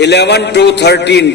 11 to 13।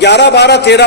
11, 12, 13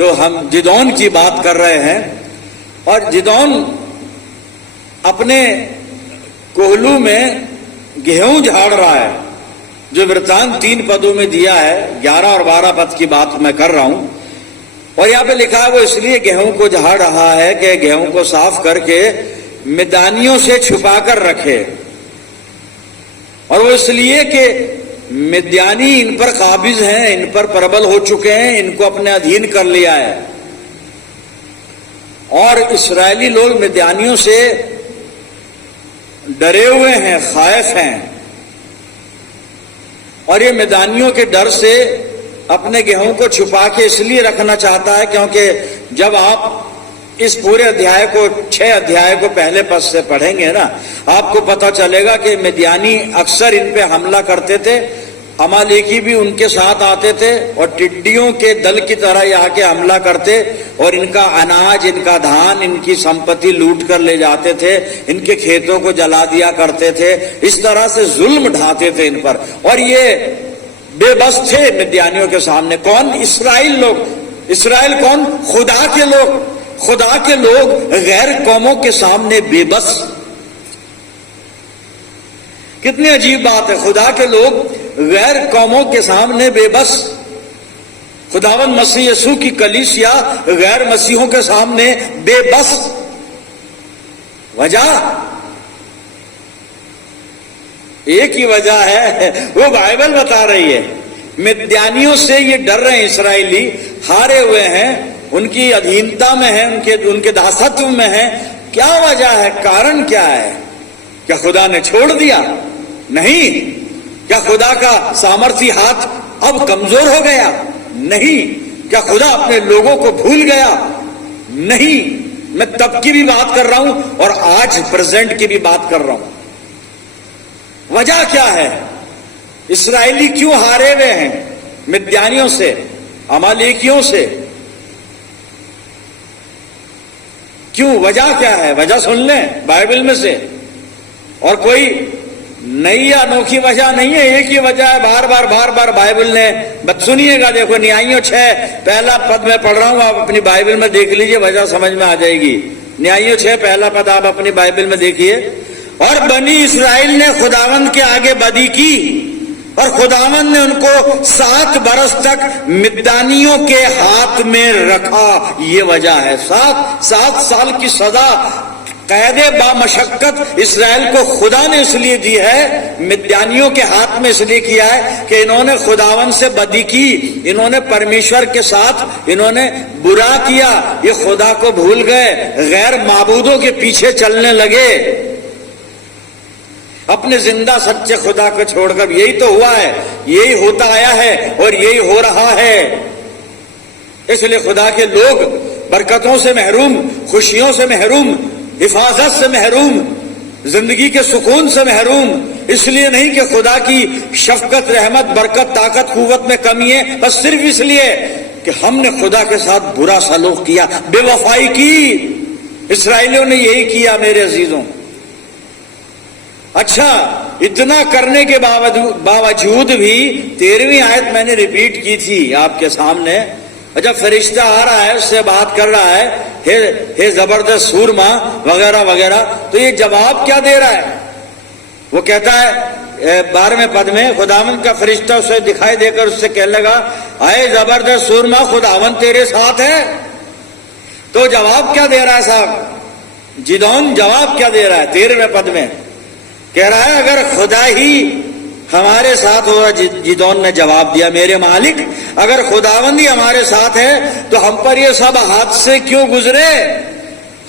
تو ہم جدون کی بات کر رہے ہیں، اور جدون اپنے کوہلو میں گیہوں جھاڑ رہا ہے، جو ورتان 3 پدوں میں دیا ہے، 11 اور 12 پد کی بات میں کر رہا ہوں، اور یہاں پہ لکھا ہے وہ اس لیے گیہوں کو جھاڑ رہا ہے کہ گیہوں کو صاف کر کے میدانیوں سے چھپا کر رکھے، اور وہ اس لیے کہ مدیانی ان پر قابض ہیں، ان پر پربل ہو چکے ہیں، ان کو اپنے ادھین کر لیا ہے، اور اسرائیلی لوگ مدیانیوں سے ڈرے ہوئے ہیں، خائف ہیں، اور یہ مدیانیوں کے ڈر سے اپنے گیہوں کو چھپا کے اس لیے رکھنا چاہتا ہے کیونکہ جب آپ اس پورے ادھیائے کو 6 ادھیائے کو پہلے پد سے پڑھیں گے نا، آپ کو پتہ چلے گا کہ مدیانی اکثر ان پہ حملہ کرتے تھے، امالیکی بھی ان کے ساتھ آتے تھے، اور ٹڈیوں کے دل کی طرح یہ آ کے حملہ کرتے اور ان کا اناج، ان کا دھان، ان کی سمپتی لوٹ کر لے جاتے تھے، ان کے کھیتوں کو جلا دیا کرتے تھے، اس طرح سے ظلم ڈھاتے تھے ان پر، اور یہ بے بس تھے مدیانیوں کے سامنے۔ کون؟ اسرائیل لوگ۔ اسرائیل کون؟ خدا کے لوگ۔ خدا کے لوگ غیر قوموں کے سامنے بے بس۔ کتنی عجیب بات ہے، خدا کے لوگ غیر قوموں کے سامنے بے بس۔ خداوند مسیح یسوع کی کلیسیا غیر مسیحوں کے سامنے بے بس۔ وجہ ایک ہی وجہ ہے، وہ بائبل بتا رہی ہے۔ مدیانیوں سے یہ ڈر رہے ہیں، اسرائیلی ہارے ہوئے ہیں، ان کی ادھینتا میں ہیں، ان کے داستو میں ہیں۔ کیا وجہ ہے؟ کارن کیا ہے؟ کیا خدا نے چھوڑ دیا؟ نہیں۔ کیا خدا کا سامرتھی ہاتھ اب کمزور ہو گیا؟ نہیں۔ کیا خدا اپنے لوگوں کو بھول گیا؟ نہیں۔ میں تب کی بھی بات کر رہا ہوں اور آج پریزنٹ کی بھی بات کر رہا ہوں۔ وجہ کیا ہے؟ اسرائیلی کیوں ہارے ہوئے ہیں مدیانیوں سے، امالیکیوں سے؟ کیوں؟ وجہ کیا ہے؟ وجہ سن لیں بائبل میں سے، اور کوئی نئی یا انوکھی وجہ نہیں ہے، ایک ہی وجہ ہے، بار بار بائبل نے بات سنیے گا۔ دیکھو نیائیوں 6 پہلا پد میں پڑھ رہا ہوں، آپ اپنی بائبل میں دیکھ لیجئے، وجہ سمجھ میں آ جائے گی۔ نیائیوں 6 پہلا پد آپ اپنی بائبل میں دیکھیے۔ اور بنی اسرائیل نے خداوند کے آگے بدی کی، اور خداوند نے ان کو 7 برس تک مدیانیوں کے ہاتھ میں رکھا۔ یہ وجہ ہے، 7 سال کی سزا، قید با مشقت اسرائیل کو خدا نے اس لیے دی ہے، مدیانیوں کے ہاتھ میں اس لیے کیا ہے کہ انہوں نے خداوند سے بدی کی، انہوں نے پرمیشور کے ساتھ انہوں نے برا کیا، یہ خدا کو بھول گئے، غیر معبودوں کے پیچھے چلنے لگے، اپنے زندہ سچے خدا کو چھوڑ کر۔ یہی تو ہوا ہے، یہی ہوتا آیا ہے اور یہی ہو رہا ہے۔ اس لیے خدا کے لوگ برکتوں سے محروم، خوشیوں سے محروم، حفاظت سے محروم، زندگی کے سکون سے محروم، اس لیے نہیں کہ خدا کی شفقت، رحمت، برکت، طاقت، قوت میں کمی ہے، بس صرف اس لیے کہ ہم نے خدا کے ساتھ برا سلوک کیا، بے وفائی کی۔ اسرائیلیوں نے یہی کیا میرے عزیزوں۔ اچھا، اتنا کرنے کے باوجود بھی 13ویں آیت میں نے ریپیٹ کی تھی آپ کے سامنے، جب فرشتہ آ رہا ہے، اس سے بات کر رہا ہے، ہے زبردست سورما وغیرہ وغیرہ، تو یہ جواب کیا دے رہا ہے؟ وہ کہتا ہے 12ویں پد میں، خداوند کا فرشتہ اسے دکھائی دے کر اس سے کہنے لگا، اے زبردست سورما، خداوند تیرے ساتھ ہے۔ تو جواب کیا دے رہا ہے صاحب؟ جدون جواب کیا دے رہا ہے 13ویں پد میں؟ کہہ رہا ہے اگر خدا ہی ہمارے ساتھ ہو، جدون نے جواب دیا، میرے مالک اگر خداوند ہی ہمارے ساتھ ہے تو ہم پر یہ سب ہاتھ سے کیوں گزرے؟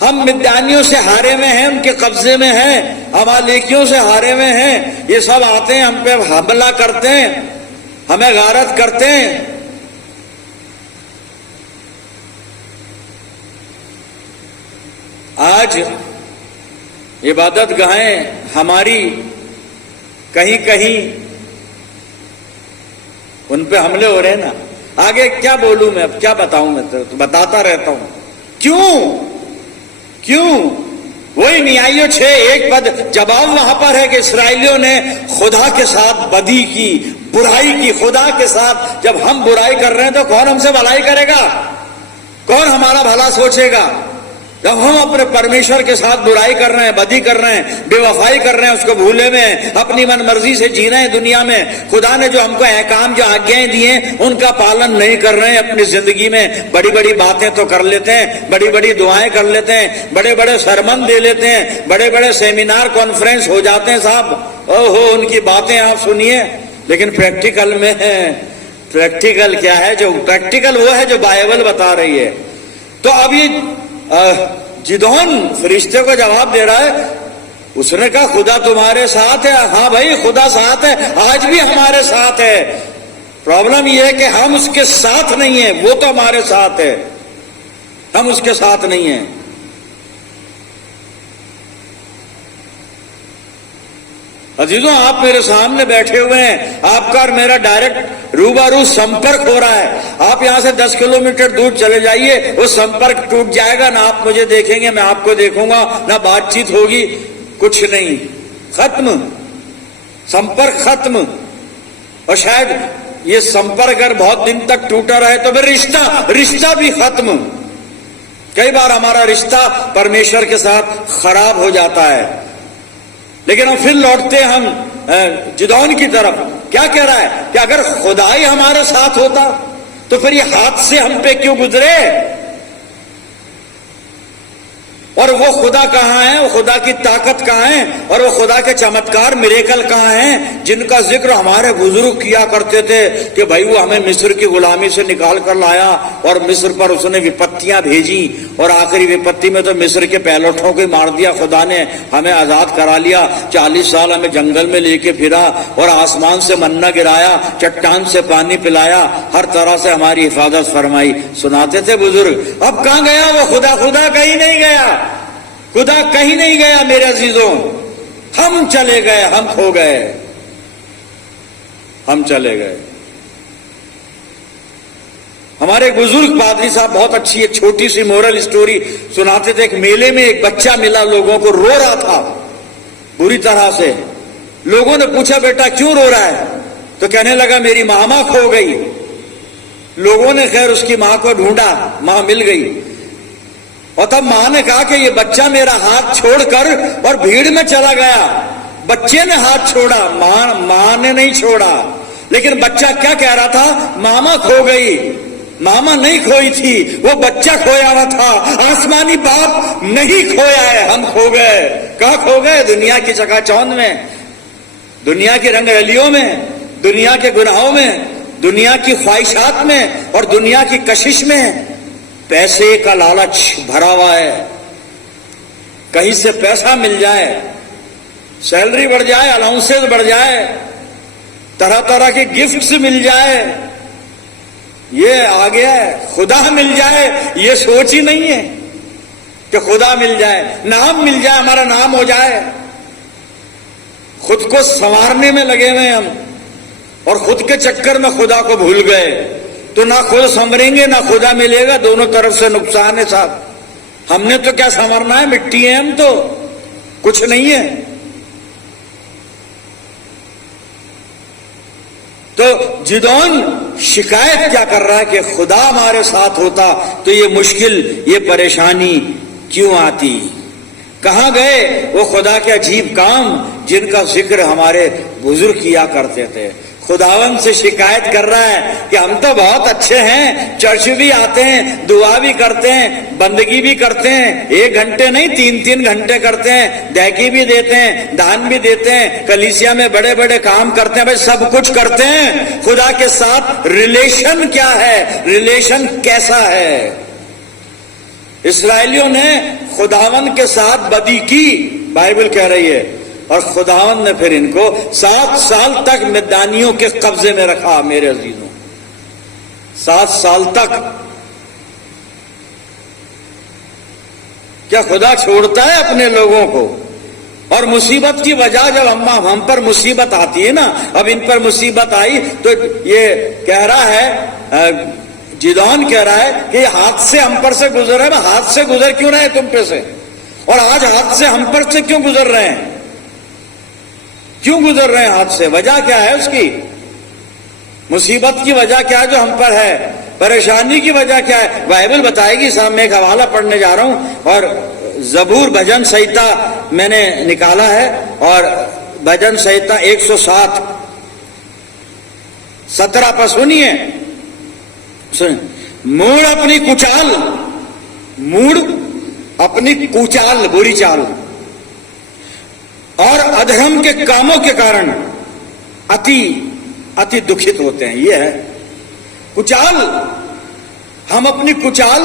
ہم مدیانیوں سے ہارے میں ہیں، ان کے قبضے میں ہیں، امالیکیوں سے ہارے میں ہیں، یہ سب آتے ہیں، ہم پہ حملہ کرتے ہیں، ہمیں غارت کرتے ہیں۔ آج عبادت گاہیں ہماری کہیں کہیں ان پہ حملے ہو رہے ہیں نا۔ آگے کیا بولوں میں، اب کیا بتاؤں، میں تو بتاتا رہتا ہوں۔ کیوں وہی نیائیوں 6:1 پد جواب وہاں پر ہے کہ اسرائیلیوں نے خدا کے ساتھ بدی کی، برائی کی۔ خدا کے ساتھ جب ہم برائی کر رہے ہیں تو کون ہم سے بھلائی کرے گا؟ ہمارا بھلا سوچے گا؟ جب ہم اپنے پرمیشور کے ساتھ برائی کر رہے ہیں، بدی کر رہے ہیں، بے وفائی کر رہے ہیں، اس کو بھولے ہوئے ہیں، اپنی من مرضی سے جی رہے ہیں دنیا میں، خدا نے جو ہم کو احکام، جو آگیاں دی ہیں ان کا پالن نہیں کر رہے ہیں اپنی زندگی میں، بڑی بڑی باتیں تو کر لیتے ہیں، بڑی بڑی دعائیں کر لیتے ہیں، بڑے بڑے سرمن دے لیتے ہیں، بڑے بڑے سیمینار کانفرنس ہو جاتے ہیں صاحب، ان کی باتیں آپ سنیے، لیکن پریکٹیکل میں پریکٹیکل کیا ہے؟ جو پریکٹیکل وہ ہے جو بائبل بتا رہی ہے۔ تو اب یہ جدعون فرشتے کو جواب دے رہا ہے، اس نے کہا خدا تمہارے ساتھ ہے۔ ہاں بھائی، خدا ساتھ ہے، آج بھی ہمارے ساتھ ہے۔ پرابلم یہ ہے کہ ہم اس کے ساتھ نہیں ہیں، وہ تو ہمارے ساتھ ہے، ہم اس کے ساتھ نہیں ہیں۔ عزیزوں، آپ میرے سامنے بیٹھے ہوئے ہیں، آپ کا اور میرا ڈائریکٹ روبارو سمپرک ہو رہا ہے۔ آپ یہاں سے 10 کلومیٹر دور چلے جائیے، وہ سمپرک ٹوٹ جائے گا، نہ آپ مجھے دیکھیں گے، میں آپ کو دیکھوں گا، نہ بات چیت ہوگی، کچھ نہیں، ختم، سمپرک ختم۔ اور شاید یہ سمپرک اگر بہت دن تک ٹوٹا رہے تو پھر رشتہ بھی ختم۔ کئی بار ہمارا رشتہ پرمیشور کے ساتھ خراب ہو جاتا ہے، لیکن ہم پھر لوٹتے ہیں ہم جدعون کی طرف۔ کیا کہہ رہا ہے کہ اگر خدا ہی ہمارے ساتھ ہوتا تو پھر یہ حادثے ہم پہ کیوں گزرے؟ اور وہ خدا کہاں ہے؟ وہ خدا کی طاقت کہاں ہے؟ اور وہ خدا کے چمتکار میریکل کہاں ہیں جن کا ذکر ہمارے بزرگ کیا کرتے تھے کہ بھائی وہ ہمیں مصر کی غلامی سے نکال کر لایا اور مصر پر اس نے وپتیاں بھیجی، اور آخری وپتی میں تو مصر کے پیلوٹوں کو مار دیا خدا نے، ہمیں آزاد کرا لیا، 40 سال ہمیں جنگل میں لے کے پھرا، اور آسمان سے منہ گرایا، چٹان سے پانی پلایا، ہر طرح سے ہماری حفاظت فرمائی، سناتے تھے بزرگ۔ اب کہاں گیا وہ خدا؟ خدا کہیں نہیں گیا، خدا کہیں نہیں گیا میرے عزیزوں، ہم چلے گئے، ہم کھو گئے، ہم چلے گئے۔ ہمارے ایک بزرگ پادری صاحب بہت اچھی ایک چھوٹی سی مورل سٹوری سناتے تھے۔ ایک میلے میں ایک بچہ ملا لوگوں کو، رو رہا تھا بری طرح سے۔ لوگوں نے پوچھا بیٹا کیوں رو رہا ہے؟ تو کہنے لگا میری ماں کھو گئی۔ لوگوں نے خیر اس کی ماں کو ڈھونڈا، ماں مل گئی، اور تب ماں نے کہا کہ یہ بچہ میرا ہاتھ چھوڑ کر اور بھیڑ میں چلا گیا۔ بچے نے ہاتھ چھوڑا، ماں نے نہیں چھوڑا۔ لیکن بچہ کیا کہہ رہا تھا؟ ماما کھو گئی۔ ماما نہیں کھوئی تھی، وہ بچہ کھویا ہوا تھا۔ آسمانی باپ نہیں کھویا ہے، ہم کھو گئے۔ کہاں کھو گئے؟ دنیا کی چکا چوند میں، دنیا کی رنگ رلیوں میں، دنیا کے گناہوں میں، دنیا کی خواہشات میں اور دنیا کی کشش میں۔ پیسے کا لالچ بھرا ہوا ہے، کہیں سے پیسہ مل جائے، سیلری بڑھ جائے، الاؤنسز بڑھ جائے، طرح طرح کے گفٹس مل جائے، یہ آ گیا ہے۔ خدا مل جائے یہ سوچ ہی نہیں ہے کہ خدا مل جائے، نام مل جائے، ہمارا نام ہو جائے۔ خود کو سنوارنے میں لگے ہوئے ہم، اور خود کے چکر میں خدا کو بھول گئے، تو نہ خود سنوریں گے نہ خدا ملے گا، دونوں طرف سے نقصان ہے صاحب۔ ہم نے تو کیا سنورنا ہے؟ مٹی ہے ہم تو، کچھ نہیں ہے۔ تو جدعون شکایت کیا کر رہا ہے کہ خدا ہمارے ساتھ ہوتا تو یہ مشکل، یہ پریشانی کیوں آتی؟ کہاں گئے وہ خدا کے عجیب کام جن کا ذکر ہمارے بزرگ کیا کرتے تھے؟ خداوند سے شکایت کر رہا ہے کہ ہم تو بہت اچھے ہیں، چرچ بھی آتے ہیں، دعا بھی کرتے ہیں، بندگی بھی کرتے ہیں، 1 گھنٹے نہیں 3 گھنٹے کرتے ہیں، دہکی بھی دیتے ہیں، دان بھی دیتے ہیں، کلیسیا میں بڑے بڑے کام کرتے ہیں، بھائی سب کچھ کرتے ہیں۔ خدا کے ساتھ ریلیشن کیا ہے؟ ریلیشن کیسا ہے؟ اسرائیلیوں نے خداوند کے ساتھ بدی کی، بائبل کہہ رہی ہے، اور خداوند نے پھر ان کو 7 سال تک میدانیوں کے قبضے میں رکھا۔ میرے عزیزوں، 7 سال تک۔ کیا خدا چھوڑتا ہے اپنے لوگوں کو؟ اور مصیبت کی وجہ جب ہم پر مصیبت آتی ہے نا، اب ان پر مصیبت آئی تو یہ کہہ رہا ہے، جدعون کہہ رہا ہے کہ یہ ہاتھ سے ہم پر سے گزر رہے ہیں۔ ہاتھ سے گزر کیوں رہے تم پہ سے؟ اور آج ہاتھ سے ہم پر سے کیوں گزر رہے ہیں؟ کیوں گزر رہے ہیں ہاتھ سے؟ وجہ کیا ہے اس کی؟ مصیبت کی وجہ کیا ہے جو ہم پر ہے؟ پریشانی کی وجہ کیا ہے؟ بائبل بتائے گی صاحب. میں ایک حوالہ پڑھنے جا رہا ہوں اور زبور بھجن سہیتا میں نے نکالا ہے اور بھجن سہیتا 107 17 پر سنیے. موڑ اپنی کچال، موڑ اپنی کوچال بری چال اور ادھرم کے کاموں کے کارن اتی دکھت ہوتے ہیں. یہ ہے کچال. ہم اپنی کچال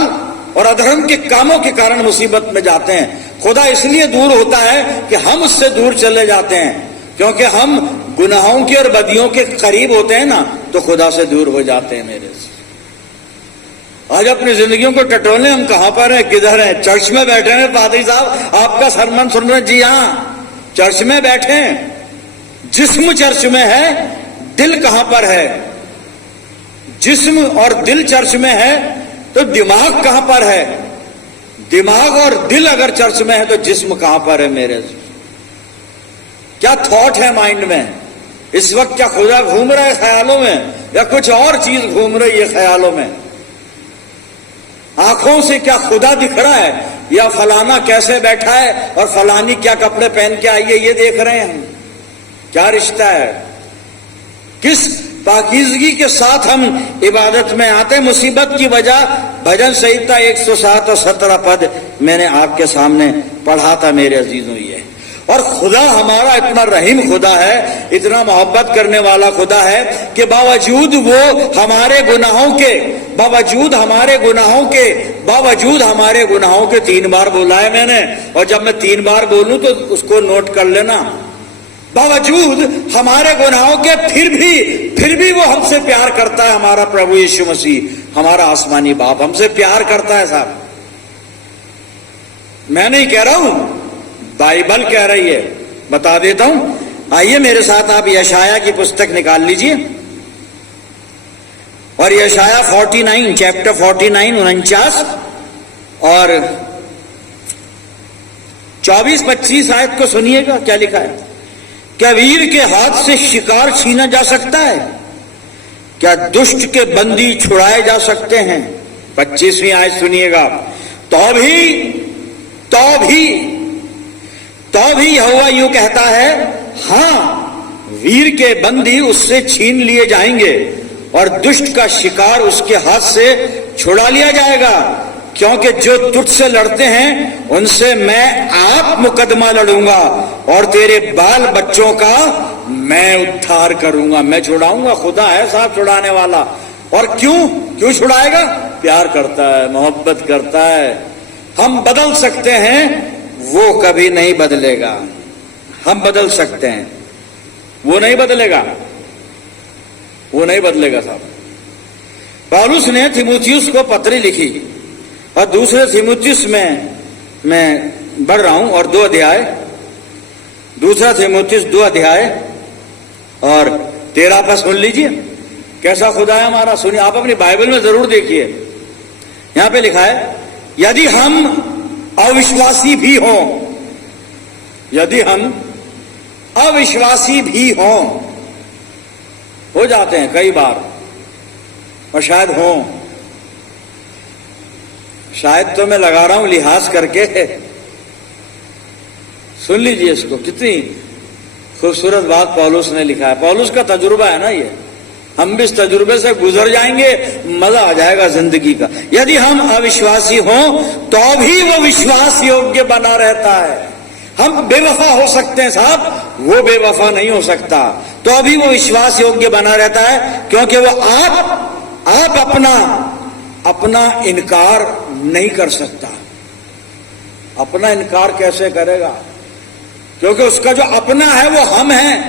اور ادھرم کے کاموں کے کارن مصیبت میں جاتے ہیں. خدا اس لیے دور ہوتا ہے کہ ہم اس سے دور چلے جاتے ہیں، کیونکہ ہم گناہوں کے اور بدیوں کے قریب ہوتے ہیں نا تو خدا سے دور ہو جاتے ہیں. میرے سے آج اپنی زندگیوں کو ٹٹولیں. ہم کہاں پر ہیں؟ کدھر ہیں؟ چرچ میں بیٹھے ہیں پادری صاحب، آپ کا سرمن سن رہے ہیں. جی ہاں، چرچ میں بیٹھے ہیں. جسم چرچ میں ہے، دل کہاں پر ہے؟ جسم اور دل چرچ میں ہے تو دماغ کہاں پر ہے؟ دماغ اور دل اگر چرچ میں ہے تو جسم کہاں پر ہے؟ میرے کیا تھاٹ ہے مائنڈ میں اس وقت؟ کیا خدا گھوم رہا ہے خیالوں میں یا کچھ اور چیز گھوم رہی ہے خیالوں میں؟ آنکھوں سے کیا خدا دکھ رہا ہے یا فلانا کیسے بیٹھا ہے اور فلانی کیا کپڑے پہن کے آئی ہے یہ دیکھ رہے ہیں ہم؟ کیا رشتہ ہے؟ کس پاکیزگی کے ساتھ ہم عبادت میں آتے ہیں؟ مصیبت کی وجہ بھجن سہیتا 107 اور 17 پد میں نے آپ کے سامنے پڑھا تھا میرے عزیزوں. یہ اور خدا ہمارا اتنا رحیم خدا ہے، اتنا محبت کرنے والا خدا ہے کہ باوجود وہ ہمارے گناہوں کے 3 بار بولا ہے میں نے. اور جب میں 3 بار بولوں تو اس کو نوٹ کر لینا. باوجود ہمارے گناہوں کے پھر بھی وہ ہم سے پیار کرتا ہے. ہمارا پربھو ییشو مسیح، ہمارا آسمانی باپ ہم سے پیار کرتا ہے صاحب. میں نہیں کہہ رہا ہوں، بائبل کہہ رہی ہے. بتا دیتا ہوں. آئیے میرے ساتھ آپ یشعیاء کی پستک نکال لیجئے اور یشعیاء 49 چیپٹر 49 49 اور 24-25 آیت کو سنیے گا. کیا لکھا ہے؟ کیا ویر کے ہاتھ سے شکار چھینا جا سکتا ہے؟ کیا دشٹ کے بندی چھڑائے جا سکتے ہیں؟ 25ویں آیت سنیے گا. تو بھی یہوہ یوں کہتا ہے، ہاں ویر کے بندی اس سے چھین لیے جائیں گے اور دشٹ کا شکار اس کے ہاتھ سے چھڑا لیا جائے گا، کیونکہ جو تجھ سے لڑتے ہیں ان سے میں آپ مقدمہ لڑوں گا اور تیرے بال بچوں کا میں ادھار کروں گا. میں چھڑاؤں گا. خدا ہے صاحب چھڑانے والا. اور کیوں چھڑائے گا؟ پیار کرتا ہے، محبت کرتا ہے. ہم بدل سکتے ہیں، وہ کبھی نہیں بدلے گا. ہم بدل سکتے ہیں، وہ نہیں بدلے گا. وہ نہیں بدلے گا صاحب. پالوس نے تیموتھیوس کو پتری لکھی اور دوسرے تیموتھیوس میں بڑھ رہا ہوں اور 2 ادھیائے، دوسرا تیموتھیوس 2 ادھیائے اور 13 پر سن لیجئے. کیسا خدا ہے ہمارا. سنیے، آپ اپنی بائبل میں ضرور دیکھیے. یہاں پہ لکھا ہے، یدی ہم اوشواسی بھی ہوں، یدی ہم اوشواسی بھی ہوں، ہو جاتے ہیں کئی بار اور شاید ہوں، شاید تو میں لگا رہا ہوں لحاظ کر کے. سن لیجئے اس کو. کتنی خوبصورت بات پولس نے لکھا ہے. پولس کا تجربہ ہے نا یہ. ہم بھی اس تجربے سے گزر جائیں گے، مزہ آ جائے گا زندگی کا. یدی ہم اوشواسی ہوں تو بھی وہ وشواس یوگیہ بنا رہتا ہے. ہم بے وفا ہو سکتے ہیں صاحب، وہ بے وفا نہیں ہو سکتا. تو ابھی وہ وشواس یوگیہ بنا رہتا ہے، کیونکہ وہ آپ اپنا انکار نہیں کر سکتا. اپنا انکار کیسے کرے گا؟ کیونکہ اس کا جو اپنا ہے وہ ہم ہیں،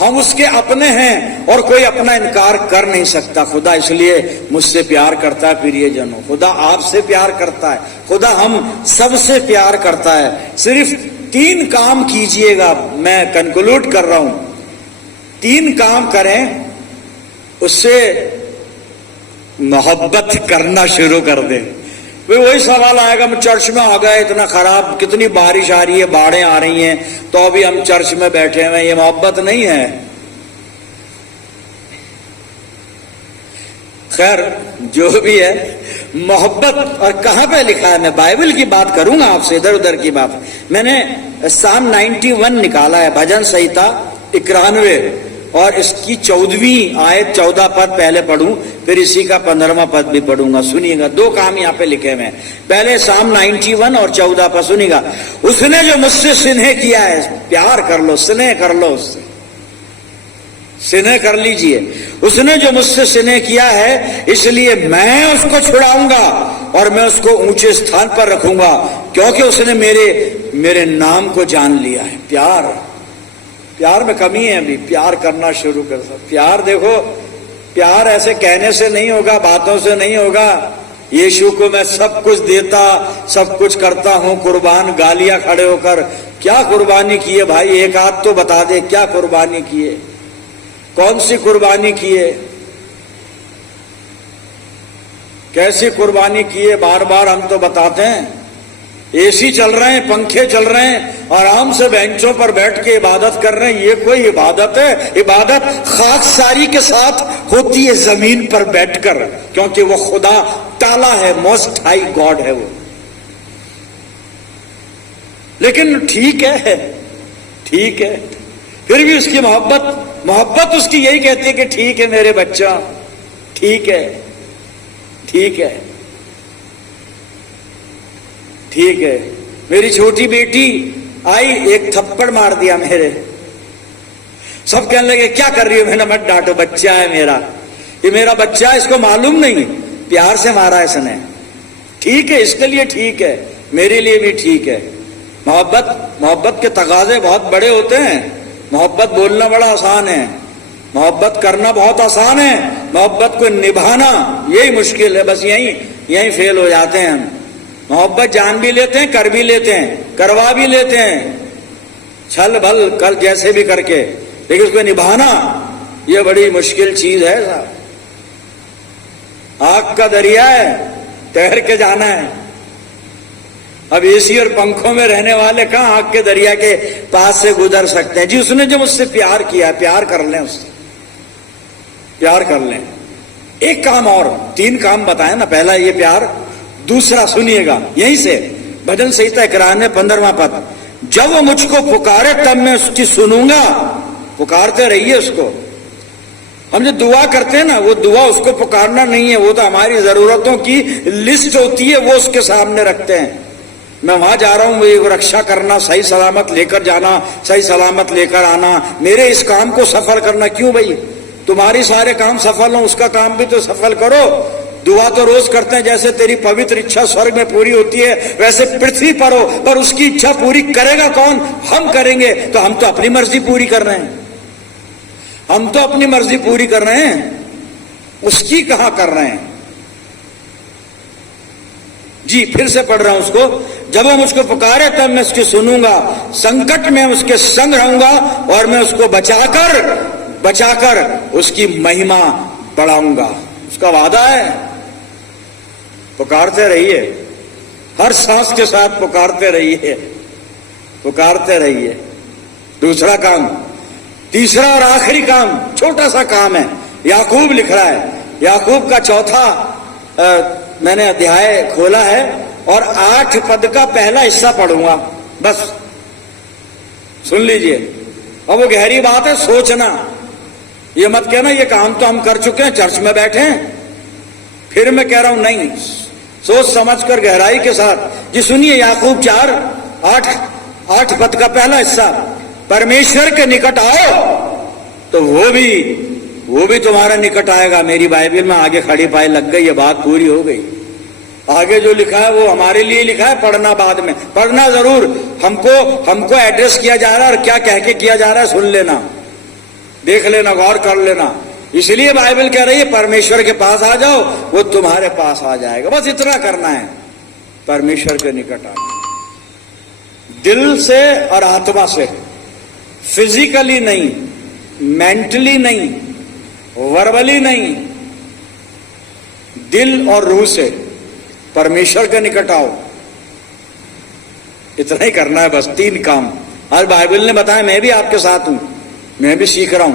ہم اس کے اپنے ہیں اور کوئی اپنا انکار کر نہیں سکتا. خدا اس لیے مجھ سے پیار کرتا ہے. پریے جنوں، خدا آپ سے پیار کرتا ہے. خدا ہم سب سے پیار کرتا ہے. صرف 3 کام کیجئے گا. میں کنکلوڈ کر رہا ہوں. 3 کام کریں، اس سے محبت کرنا شروع کر دیں. وہی سوال آئے گا، ہم چرچ میں آ گئے، اتنا خراب، کتنی بارش آ رہی ہے، باڑھیں آ رہی ہیں، تو ابھی ہم چرچ میں بیٹھے ہوئے. یہ محبت نہیں ہے. خیر جو بھی ہے، محبت اور کہاں پہ لکھا ہے؟ میں بائبل کی بات کروں گا آپ سے، ادھر ادھر کی بات. میں نے سام 91 نکالا ہے، بھجن سہیتا 91، اور اس کی 14ویں آیت 14 پد پہلے پڑھوں، پھر اسی کا 15واں پد بھی پڑھوں گا. سنیے گا، دو کام یہاں پہ لکھے ہوئے ہیں. پہلے سام 91 اور 14 پد سنیے گا. اس نے جو مجھ سے سنہ کیا ہے، پیار کر لو، سنہ کر لو، اس سے سنہ کر لیجئے. اس نے جو مجھ سے سنہ کیا ہے، اس لیے میں اس کو چھڑاؤں گا اور میں اس کو اونچے استھان پر رکھوں گا، کیونکہ اس نے میرے نام کو جان لیا ہے. پیار میں کمی ہے، ابھی پیار کرنا شروع کر سکتے. پیار دیکھو، پیار ایسے کہنے سے نہیں ہوگا، باتوں سے نہیں ہوگا. یشو کو میں سب کچھ دیتا، سب کچھ کرتا ہوں، قربان گالیاں کھڑے ہو کر. کیا قربانی کی ہے بھائی؟ ایک آدھ تو بتا دے، کیا قربانی کی ہے؟ کون سی قربانی کی ہے؟ کیسی قربانی کی ہے؟ بار بار ہم تو بتاتے ہیں. اے سی چل رہے ہیں، پنکھے چل رہے ہیں، آرام سے بینچوں پر بیٹھ کے عبادت کر رہے ہیں. یہ کوئی عبادت ہے؟ عبادت خاک ساری کے ساتھ ہوتی ہے زمین پر بیٹھ کر، کیونکہ وہ خدا تعالی ہے، موسٹ ہائی گاڈ ہے وہ. لیکن ٹھیک ہے، پھر بھی اس کی محبت اس کی یہی کہتی ہے کہ ٹھیک ہے میرے بچہ، ٹھیک ہے، میری چھوٹی بیٹی آئی، ایک تھپڑ مار دیا میرے. سب کہنے لگے کیا کر رہی ہو؟ میں نے مت ڈانٹو، بچہ ہے میرا، یہ میرا بچہ ہے، اس کو معلوم نہیں، پیار سے مارا اس نے. ٹھیک ہے، اس کے لیے ٹھیک ہے، میرے لیے بھی ٹھیک ہے. محبت کے تقاضے بہت بڑے ہوتے ہیں. محبت بولنا بڑا آسان ہے، محبت کرنا بہت آسان ہے، محبت کو نبھانا یہی مشکل ہے. بس یہی فیل ہو جاتے ہیں ہم. محبت جان بھی لیتے ہیں، کر بھی لیتے ہیں، کروا بھی لیتے ہیں، چھل بھل کر جیسے بھی کر کے، لیکن اس کو نبھانا یہ بڑی مشکل چیز ہے صاحب. آگ کا دریا ہے، تیر کے جانا ہے. اب اے سی اور پنکھوں میں رہنے والے کہاں آگ کے دریا کے پاس سے گزر سکتے ہیں؟ جی اس نے جو مجھ سے پیار کیا، پیار کر لیں، اس سے پیار کر لیں. ایک کام اور، 3 کام بتائیں نا. پہلا یہ پیار، دوسرا سنیے گا یہیں سے بھجن سہیتا 91 15واں پد. جب وہ مجھ کو پکارے تب میں اس کی سنوں گا. پکارتے رہیے اس کو. ہم جو دعا کرتے ہیں نا، وہ دعا اس کو پکارنا نہیں ہے، وہ تو ہماری ضرورتوں کی لسٹ ہوتی ہے، وہ اس کے سامنے رکھتے ہیں. میں وہاں جا رہا ہوں، وہ رکشا کرنا، صحیح سلامت لے کر جانا، صحیح سلامت لے کر آنا، میرے اس کام کو سفل کرنا. کیوں بھائی؟ تمہاری سارے کام سفل ہوں، اس کا کام بھی تو سفل کرو. دعا تو روز کرتے ہیں جیسے تیری پوتر اچھا سورگ میں پوری ہوتی ہے ویسے پرتھوی پر ہو، پر اس کی اچھا پوری کرے گا کون؟ ہم کریں گے. تو ہم تو اپنی مرضی پوری کر رہے ہیں، ہم تو اپنی مرضی پوری کر رہے ہیں، اس کی کہاں کر رہے ہیں. جی پھر سے پڑھ رہا ہوں اس کو. جب وہ مجھ کو پکارے تب میں اس کی سنوں گا، سنکٹ میں اس کے سنگ رہوں گا اور میں اس کو بچا کر اس کی مہما بڑھاؤں گا. اس کا وعدہ ہے. پکارتے رہیے، ہر سانس کے ساتھ پکارتے رہیے. دوسرا کام، تیسرا اور آخری کام، چھوٹا سا کام ہے. یعقوب لکھ رہا ہے، یعقوب کا 4 میں نے ادھیائے کھولا ہے اور 8 پد کا پہلا حصہ پڑھوں گا. بس سن لیجئے. اب وہ گہری بات ہے، سوچنا. یہ مت کہنا یہ کام تو ہم کر چکے ہیں، چرچ میں بیٹھے ہیں. پھر میں کہہ رہا ہوں نہیں، سوچ سمجھ کر گہرائی کے ساتھ. جی سنیے، یعقوب 4:8 پد کا پہلا حصہ. پرمیشور کے نکٹ آؤ تو وہ بھی تمہارا نکٹ آئے گا. میری بائبل میں آگے کھڑی پائی لگ گئی، یہ بات پوری ہو گئی. آگے جو لکھا ہے وہ ہمارے لیے لکھا ہے، پڑھنا بعد میں، پڑھنا ضرور. ہم کو ایڈریس کیا جا رہا ہے اور کیا کہہ کے کیا جا رہا ہے، سن لینا، دیکھ لینا، غور کر لینا. اس لیے بائبل کہہ رہی ہے پرمیشور کے پاس آ جاؤ، وہ تمہارے پاس آ جائے گا. بس اتنا کرنا ہے، پرمیشور کے نکٹ آ جاؤ. دل سے اور آتما سے، فزیکلی نہیں، مینٹلی نہیں، وربلی نہیں، دل اور روح سے پرمیشور کے نکٹ آؤ. اتنا ہی کرنا ہے بس. 3 کام. آج بائبل نے بتایا، میں بھی آپ کے ساتھ ہوں، میں بھی سیکھ رہا ہوں.